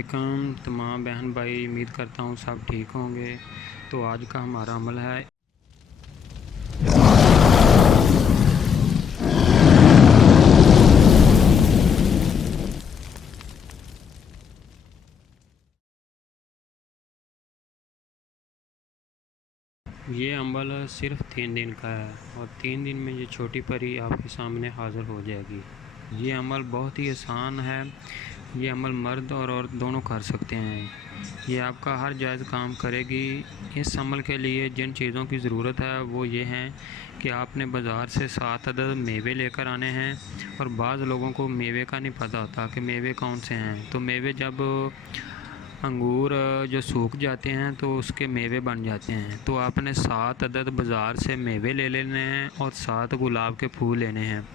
अलैकुम तमाम बहन भाई, उम्मीद करता हूँ सब ठीक होंगे। तो आज का हमारा अमल है ये अमल सिर्फ 3 दिन का है और 3 दिन में ये छोटी परी आपके सामने हाज़िर हो जाएगी। ये अमल बहुत ही आसान है। ये अमल मर्द और औरत दोनों कर सकते हैं। ये आपका हर जायज़ काम करेगी। इस अमल के लिए जिन चीज़ों की ज़रूरत है वो ये हैं कि आपने बाज़ार से 7 अदद मेवे लेकर आने हैं। और बाज़ लोगों को मेवे का नहीं पता होता कि मेवे कौन से हैं। तो मेवे जब अंगूर जो सूख जाते हैं तो उसके मेवे बन जाते हैं। तो आपने 7 अदद बाज़ार से मेवे ले लेने हैं और 7 गुलाब के फूल लेने हैं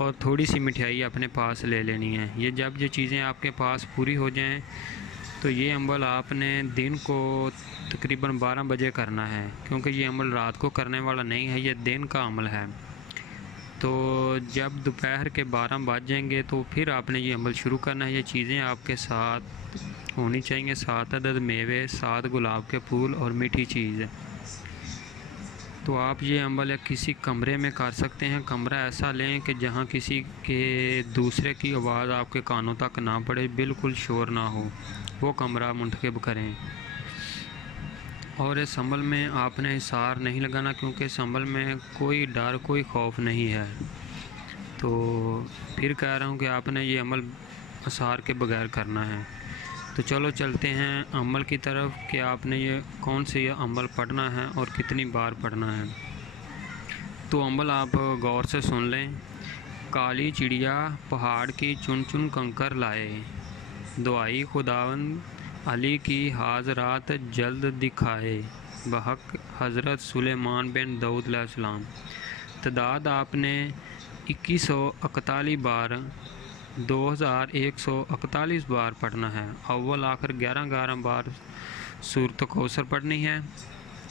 और थोड़ी सी मिठाई अपने पास ले लेनी है। जब ये चीज़ें आपके पास पूरी हो जाएं तो ये अमल आपने दिन को तकरीबन 12 बजे करना है, क्योंकि ये अमल रात को करने वाला नहीं है, ये दिन का अमल है। तो जब दोपहर के 12 बज जाएंगे तो फिर आपने ये अमल शुरू करना है। ये चीज़ें आपके साथ होनी चाहिए: 7 अदद मेवे, 7 गुलाब के फूल और मीठी चीज़। तो आप ये अमल किसी कमरे में कर सकते हैं। कमरा ऐसा लें कि जहाँ किसी के दूसरे की आवाज़ आपके कानों तक ना पड़े, बिल्कुल शोर ना हो, वो कमरा मुंतखब करें। और इस अमल में आपने हिसार नहीं लगाना, क्योंकि इस अमल में कोई डर, कोई खौफ नहीं है। तो फिर कह रहा हूँ कि आपने ये अमल हिसार के बगैर करना है। तो चलो चलते हैं अमल की तरफ कि आपने ये कौन से ये अमल पढ़ना है और कितनी बार पढ़ना है। तो अमल आप गौर से सुन लें। काली चिड़िया पहाड़ की चुन चुन कंकर लाए, दुआई खुदावंद अली की हाज़रात जल्द दिखाए, बहक हज़रत सुलेमान बिन दाऊद अलैहिस्सलाम। तादाद आपने 2141 बार 2141 बार पढ़ना है। अव्वल आखिर 11-11 बार सूरत कौसर पढ़नी है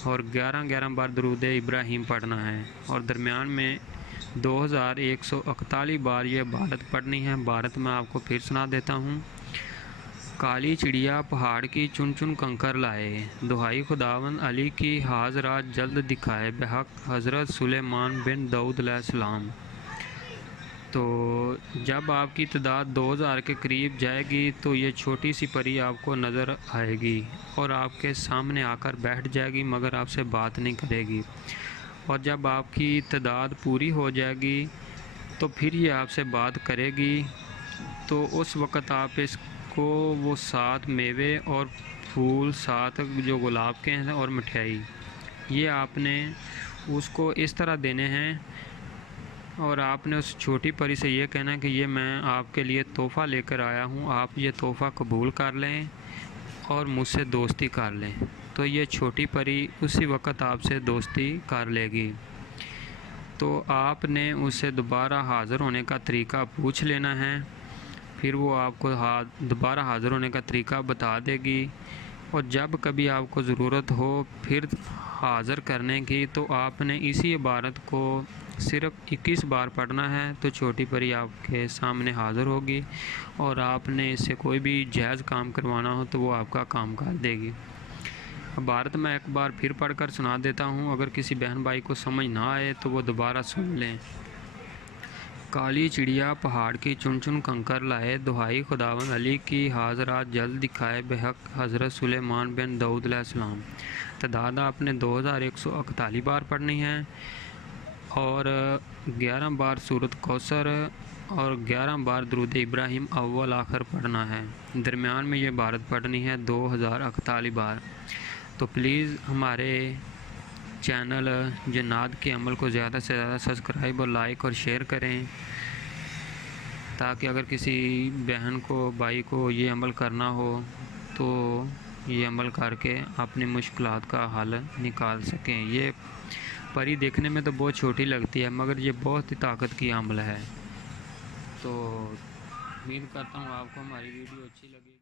और 11-11 बार दरूद इब्राहीम पढ़ना है। और दरमियान में 2141 बार ये भारत पढ़नी है। भारत में आपको फिर सुना देता हूँ। काली चिड़िया पहाड़ की चुन चुन कंकर लाए, दुहाई खुदावंद अली की हाज़रात जल्द दिखाए, बेहक हज़रत सुलेमान बिन दाऊद अलैहिस्सलाम। तो जब आपकी तादाद 2000 के करीब जाएगी तो ये छोटी सी परी आपको नज़र आएगी और आपके सामने आकर बैठ जाएगी, मगर आपसे बात नहीं करेगी। और जब आपकी तादाद पूरी हो जाएगी तो फिर ये आपसे बात करेगी। तो उस वक़्त आप इसको वो 7 मेवे और फूल, 7 जो गुलाब के हैं और मिठाई, ये आपने उसको इस तरह देने हैं। और आपने उस छोटी परी से ये कहना है कि ये मैं आपके लिए तोहफ़ा लेकर आया हूँ, आप ये तोहफ़ा कबूल कर लें और मुझसे दोस्ती कर लें। तो ये छोटी परी उसी वक़्त आपसे दोस्ती कर लेगी। तो आपने उससे दोबारा हाज़िर होने का तरीका पूछ लेना है, फिर वो आपको दोबारा हाज़िर होने का तरीका बता देगी। और जब कभी आपको ज़रूरत हो फिर हाज़िर करने की, तो आपने इसी इबारत को सिर्फ़ 21 बार पढ़ना है। तो छोटी परी आपके सामने हाज़िर होगी और आपने इससे कोई भी जायज़ काम करवाना हो तो वो आपका काम कर देगी। अब भारत में एक बार फिर पढ़कर सुना देता हूँ, अगर किसी बहन भाई को समझ ना आए तो वो दोबारा सुन लें। काली चिड़िया पहाड़ की चुन चुन कंकर लाए, दुहाई खुदावंद अली की हाज़रात जल्द दिखाए, बेहक हज़रत सुलेमान बिन दाऊद अलैहिस्सलाम। तादाद आपने 2141 बार पढ़नी है और 11 बार सूरत कौसर और 11 बार दरूद इब्राहीम अव्वल आखिर पढ़ना है। दरमियान में ये भारत पढ़नी है 2041 बार। तो प्लीज़ हमारे चैनल जन्नात के अमल को ज़्यादा से ज़्यादा सब्सक्राइब और लाइक और शेयर करें, ताकि अगर किसी बहन को, भाई को ये अमल करना हो तो ये अमल करके अपनी मुश्किलात का हल निकाल सकें। ये परी देखने में तो बहुत छोटी लगती है, मगर ये बहुत ही ताकत की अमल है। तो उम्मीद करता हूँ आपको हमारी वीडियो अच्छी लगी।